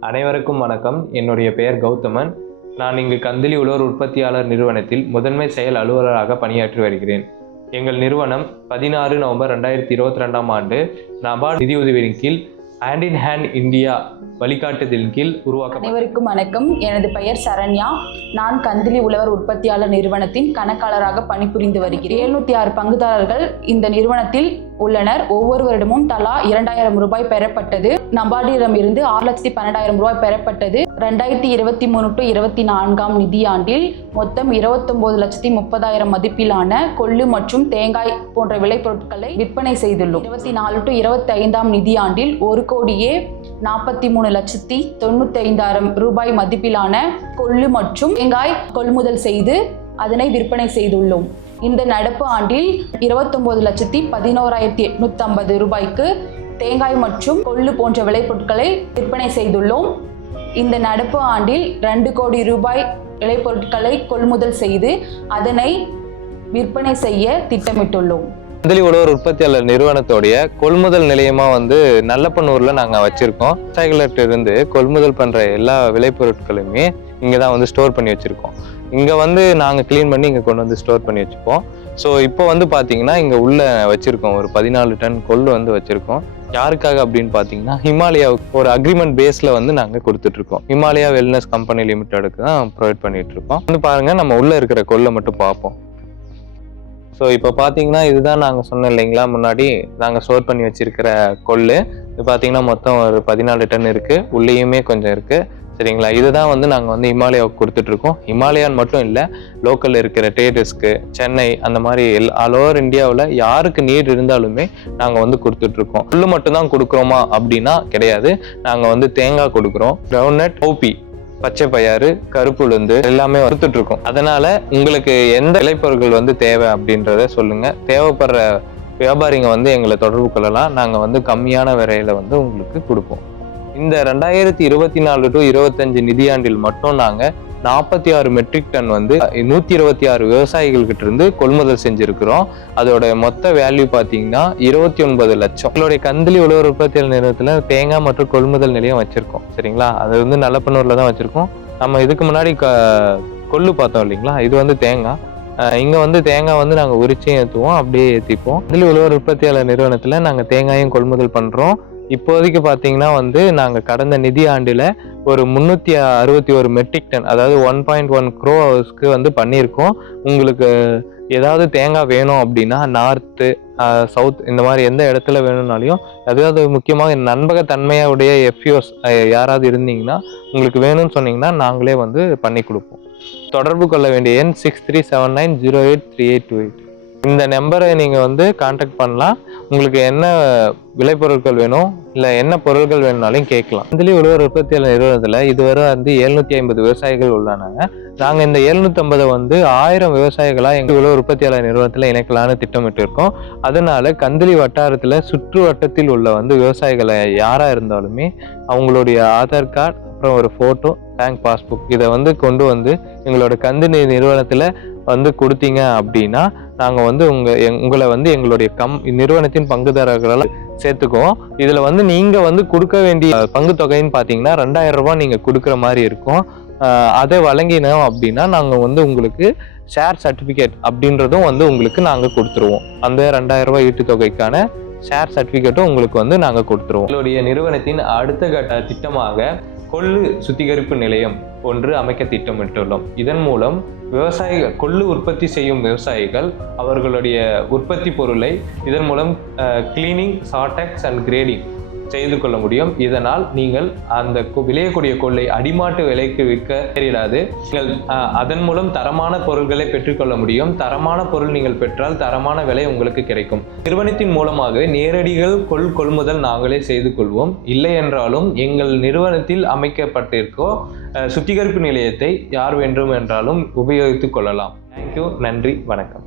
அனைவருக்கும் வணக்கம். என்னுடைய பெயர் கௌதமன். நான் இங்கு கந்திலி உழவர் உற்பத்தியாளர் நிறுவனத்தில் முதன்மை செயல் அலுவலராக பணியாற்றி வருகிறேன். எங்கள் நிறுவனம் பதினாறு நவம்பர் ரெண்டாயிரத்தி இருபத்தி ரெண்டாம் ஆண்டு நபார்டு நிதியுதவியின் கீழ் ஹேண்ட் இன் ஹேண்ட் இந்தியா வழிகாட்டுதலின் கீழ் உருவாக்க அனைவருக்கும் வணக்கம். எனது பெயர் சரண்யா. நான் கந்திலி உழவர் உற்பத்தியாளர் நிறுவனத்தின் கணக்காளராக பணிபுரிந்து வருகிறேன். எழுநூத்தி ஆறு பங்குதாரர்கள் இந்த நிறுவனத்தில் உள்ளனர். ஒவ்வொருவரிடமும் தலா இரண்டாயிரம் ரூபாய் பெறப்பட்டது. நபார்டிடம் இருந்து ஆறு லட்சத்தி பன்னெண்டாயிரம் ரூபாய் பெறப்பட்டது. ரெண்டாயிரத்தி இருபத்தி மூணு டு இருபத்தி நான்காம் நிதியாண்டில் மொத்தம் இருபத்தொன்பது லட்சத்தி முப்பதாயிரம் மதிப்பிலான கொள்ளு மற்றும் தேங்காய் போன்ற விளைபொருட்களை விற்பனை செய்துள்ளோம். இருபத்தி நாலு டு இருபத்தி ஐந்தாம் நிதியாண்டில் ஒரு கோடியே நாற்பத்தி மூணு லட்சத்தி தொண்ணூத்தி ஐந்தாயிரம் ரூபாய் மதிப்பிலான கொள்ளு மற்றும் தேங்காய் கொள்முதல் செய்து அதனை விற்பனை செய்துள்ளோம். இந்த நடப்பு ஆண்டில் இருபத்தொன்பது லட்சத்தி பதினோராயிரத்தி எட்நூத்தி ஐம்பது ரூபாய்க்கு தேங்காய் மற்றும் கொள்ளு போன்ற விளைபொருட்களை விற்பனை செய்துள்ளோம். இந்த நடப்பு ஆண்டில் ரெண்டு கோடி ரூபாய் விளைபொருட்களை கொள்முதல் செய்து அதனை விற்பனை செய்ய திட்டமிட்டுள்ளோம். முதலி உழவர் உற்பத்தியாளர் நிறுவனத்தோடைய கொள்முதல் நிலையமா வந்து நல்லப்பனூர்ல நாங்க வச்சிருக்கோம். விவசாயிகள்ட்ட இருந்து கொள்முதல் பண்ற எல்லா விளைபொருட்களுமே இங்க தான் வந்து ஸ்டோர் பண்ணி வச்சிருக்கோம். இங்கே வந்து நாங்கள் க்ளீன் பண்ணி இங்கே கொண்டு வந்து ஸ்டோர் பண்ணி வச்சுப்போம். ஸோ இப்போ வந்து பார்த்தீங்கன்னா இங்கே உள்ளே வச்சுருக்கோம். ஒரு பதினாலு டன் கொள்ளு வந்து வச்சுருக்கோம். யாருக்காக அப்படின்னு பார்த்தீங்கன்னா ஹிமாலயாவுக்கு ஒரு அக்ரிமெண்ட் பேஸில் வந்து நாங்கள் கொடுத்துட்ருக்கோம். ஹிமாலயா வெல்னஸ் கம்பெனி லிமிட்டெடுக்கு தான் ப்ரொவைட் பண்ணிகிட்ருக்கோம் வந்து பாருங்கள் நம்ம உள்ளே இருக்கிற கொள்ளை மட்டும் பார்ப்போம் ஸோ இப்போ பார்த்தீங்கன்னா இதுதான் நாங்கள் சொன்னோம் இல்லைங்களா முன்னாடி? நாங்கள் ஸ்டோர் பண்ணி வச்சிருக்கிற கொள்ளு. இது பார்த்தீங்கன்னா மொத்தம் ஒரு பதினாலு டன் இருக்குது உள்ளேயுமே கொஞ்சம் இருக்குது சரிங்களா? இதுதான் வந்து நாங்கள் வந்து ஹிமாலயாவுக்கு கொடுத்துட்ருக்கோம். ஹிமாலயான் மட்டும் இல்லை லோக்கலில் இருக்கிற டேடஸ்க்கு சென்னை அந்த மாதிரி எல் ஆல் ஓவர் இந்தியாவில் யாருக்கு நீட் இருந்தாலுமே நாங்கள் வந்து கொடுத்துட்ருக்கோம். புல் மட்டும்தான் கொடுக்குறோமா அப்படின்னா கிடையாது. நாங்கள் வந்து தேங்காய் கொடுக்குறோம். கிரவுண்ட்நட் ஓபி பச்சை பயாறு கருப்பு உளுந்து எல்லாமே வறுத்துட்டு இருக்கோம் அதனால உங்களுக்கு எந்த இலைப்பொருட்கள் வந்து தேவை அப்படின்றத சொல்லுங்க. தேவைப்படுற வியாபாரிங்க வந்து எங்களை தொடர்பு கொள்ளலாம். நாங்கள் வந்து கம்மியான விலையில வந்து உங்களுக்கு கொடுப்போம். இந்த ரெண்டாயிரத்தி இருபத்தி நாலு டு இருபத்தஞ்சு நிதியாண்டில் மட்டும் நாங்கள் நாற்பத்தி ஆறு மெட்ரிக் டன் வந்து நூற்றி இருபத்தி ஆறு விவசாயிகள்கிட்ட இருந்து கொள்முதல் செஞ்சுருக்கிறோம். அதோட மொத்த வேல்யூ பார்த்தீங்கன்னா இருபத்தி ஒன்பது லட்சம். எங்களுடைய கந்திலி உழவர் உற்பத்தியாளர் நிறுவனத்தில் தேங்காய் மற்றும் கொள்முதல் நிலையம் வச்சுருக்கோம். சரிங்களா? அது வந்து நல்லப்பனூரில் தான் வச்சுருக்கோம். நம்ம இதுக்கு முன்னாடி க கொள்ளு பார்த்தோம் இல்லைங்களா? இது வந்து தேங்காய். இங்கே வந்து தேங்காய் வந்து நாங்கள் உரிச்சும் ஏற்றுவோம் அப்படியே ஏற்றிப்போம் கந்தளி உழவர் உற்பத்தியாளர் நிறுவனத்தில் நாங்கள் தேங்காயும் கொள்முதல் பண்ணுறோம் இப்போதைக்கு பார்த்தீங்கன்னா வந்து நாங்கள் கடந்த நிதி ஆண்டில் ஒரு முந்நூற்றி அறுபத்தி ஒரு மெட்ரிக் டன் அதாவது ஒன் பாயிண்ட் ஒன் க்ரோ ஹவர்ஸ்க்கு வந்து பண்ணியிருக்கோம். உங்களுக்கு ஏதாவது தேங்காய் வேணும் அப்படின்னா நார்த்து சவுத் இந்த மாதிரி எந்த இடத்துல வேணும்னாலையும் அதாவது முக்கியமாக நண்பகத்தன்மையுடைய எஃப்யூஸ் யாராவது இருந்தீங்கன்னா உங்களுக்கு வேணும்னு சொன்னீங்கன்னா நாங்களே வந்து பண்ணி கொடுப்போம். தொடர்பு கொள்ள வேண்டிய எண் six three seven nine zero eight three eight two eight இந்த நம்பரை நீங்கள் வந்து காண்டாக்ட் பண்ணலாம். உங்களுக்கு என்ன விளைபொருட்கள் வேணும்? இல்லை என்ன பொருட்கள் வேணும்னாலும் கேட்கலாம். இதுலேயும் உழவர் உற்பத்தி நிறுவனத்தில் இதுவரை வந்து எழுநூத்தி ஐம்பது விவசாயிகள் உள்ளானாங்க. நாங்கள் இந்த எழுநூத்தம்பதை வந்து ஆயிரம் விவசாயிகளாக எங்கள் உழவு உற்பத்தியாளர் நிறுவனத்தில் இணைக்கலான்னு திட்டமிட்டு இருக்கோம் அதனால கந்தளி வட்டாரத்தில் சுற்று வட்டத்தில் உள்ள வந்து விவசாயிகளை யாராக இருந்தாலுமே அவங்களுடைய ஆதார் கார்டு அப்புறம் ஒரு ஃபோட்டோ பேங்க் பாஸ்புக் இதை வந்து கொண்டு வந்து எங்களோட கந்தளி நிறுவனத்தில் வந்து கொடுத்தீங்க அப்படின்னா நாங்கள் வந்து உங்கள் எங்- உங்களை வந்து எங்களுடைய கம் நிறுவனத்தின் பங்குதாரர்களால் சேர்த்துக்குவோம். இதில் வந்து நீங்கள் வந்து கொடுக்க வேண்டிய பங்கு தொகைன்னு பார்த்தீங்கன்னா ரெண்டாயிரம் ரூபாய் நீங்கள் கொடுக்குற மாதிரி இருக்கும். அதை வழங்கினோம் அப்படின்னா நாங்கள் வந்து உங்களுக்கு ஷேர் சர்டிஃபிகேட் அப்படின்றதும் வந்து உங்களுக்கு நாங்கள் கொடுத்துருவோம். அந்த ரெண்டாயிரம் ரூபாய் ஈட்டு தொகைக்கான ஷேர் சர்டிஃபிகேட்டும் உங்களுக்கு வந்து நாங்கள் கொடுத்துருவோம். எங்களுடைய நிறுவனத்தின் அடுத்த கட்ட திட்டமாக கொள்ளு சுத்திகரிப்பு நிலையம் ஒன்று அமைக்க திட்டமிட்டுள்ளோம். இதன் மூலம் விவசாயிகள் கொள்ளு உற்பத்தி செய்யும் விவசாயிகள் அவர்களுடைய உற்பத்தி பொருளை இதன் மூலம் கிளீனிங் சார்டெக்ஸ் அண்ட் கிரேடிங் செய்து கொள்ள முடியும். இதனால் நீங்கள் அந்த விளையக்கூடிய கொள்ளை அடிமாட்டு விலைக்கு விற்க தெரியாது நீங்கள் அதன் மூலம் தரமான பொருட்களை பெற்றுக்கொள்ள முடியும். தரமான பொருள் நீங்கள் பெற்றால் தரமான விலை உங்களுக்கு கிடைக்கும். நிறுவனத்தின் மூலமாக நேரடிகள் கொள் கொள்முதல் நாங்களே செய்து கொள்வோம். இல்லை என்றாலும் எங்கள் நிறுவனத்தில் அமைக்கப்பட்டிருக்கோ சுத்திகரிப்பு நிலையத்தை யார் வேண்டும் என்றாலும் உபயோகித்துக் கொள்ளலாம். தேங்க்யூ நன்றி. வணக்கம்.